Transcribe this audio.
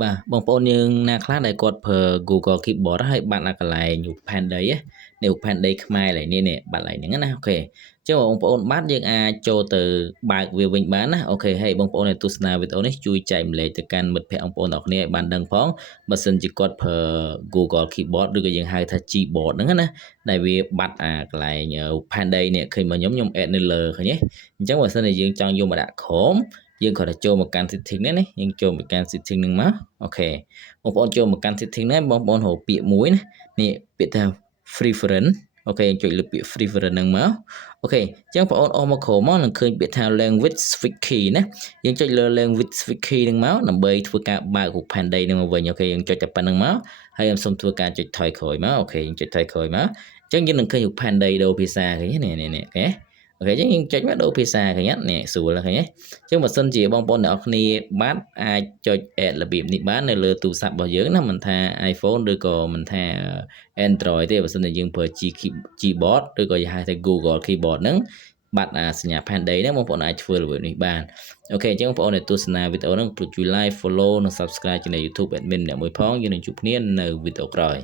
បាទបងប្អូនយើងណាខ្លះដែលគាត់ប្រើ Google Keyboard ហើយបាត់អាកន្លែង Pen Day នេះ Pen Day ខ្មែរឡើយនេះបាត់ឡើយហ្នឹងណាអូខេអញ្ចឹងបងប្អូនបាត់យើងអាចចូលទៅបើកវាវិញបានណាអូខេហើយបងប្អូនដែលទស្សនាវីដេអូនេះជួយចែកម្លែកទៅកាន់មិត្តភ័ក្តិបងប្អូនទាំងគ្នាឲ្យបានដឹងផងបើសិនជាគាត់ប្រើ Google Keyboard ឬក៏យើងហៅថា Gboard ហ្នឹងណាដែលវាបាត់អាកន្លែង Pen Day នេះឃើញមកខ្ញុំ add នៅលើឃើញទេអញ្ចឹងបើសិនជាយើងចង់យកមកដាក់ក្រោមយើងគ្រាន់តែចូលមកកាន់ setting នេះណាយើងចូលមកកាន់ setting ហ្នឹងមកអូខេបងប្អូនចូលមកកាន់ setting នេះបងប្អូនរកពាក្យមួយណានេះពាក្យថា preference អូខេចុចលើពាក្យ preference ហ្នឹងមកអូខេអញ្ចឹងបងប្អូនអស់មកក្រោមមកនឹងឃើញពាក្យថា language switch key ណាយើងចុចលើ language switch key ហ្នឹងមកដើម្បីធ្វើការបើករូប Panday ហ្នឹងមកវិញអូខេយើងចុចតែប៉ុណ្្នឹងមកហើយខ្ញុំសូមធ្វើការចុចថយក្រោយមកអូខេយើងចុចថយក្រោយមកអញ្ចឹងយើងនឹងឃើញរូប Panday ដូរភាសាឃើញនេះអូខេអូខេអញ្ចឹងយើងចុចមកដូរភាសាឃើញអត់នេះស្រួលឃើញទេអញ្ចឹងបើសិនជាបងប្អូនអ្នកនរគ្នាបាទអាចចុច add របៀបនេះបាននៅលើទូរស័ព្ទរបស់យើងណាមិនថា iPhone ឬក៏មិនថា Android ទេបើសិនជាយើងប្រើ Gboard ឬក៏យើងហៅថា Google Keyboard ហ្នឹងបាត់អាសញ្ញា Panday ហ្នឹងបងប្អូនអាចធ្វើរបៀបនេះបានអូខេអញ្ចឹងបងប្អូនដែលទស្សនាវីដេអូហ្នឹងជួយ like follow និង subscribe trên YouTube admin អ្នកមួយផងយើងនឹងជួបគ្នានៅវីដេអូក្រោយ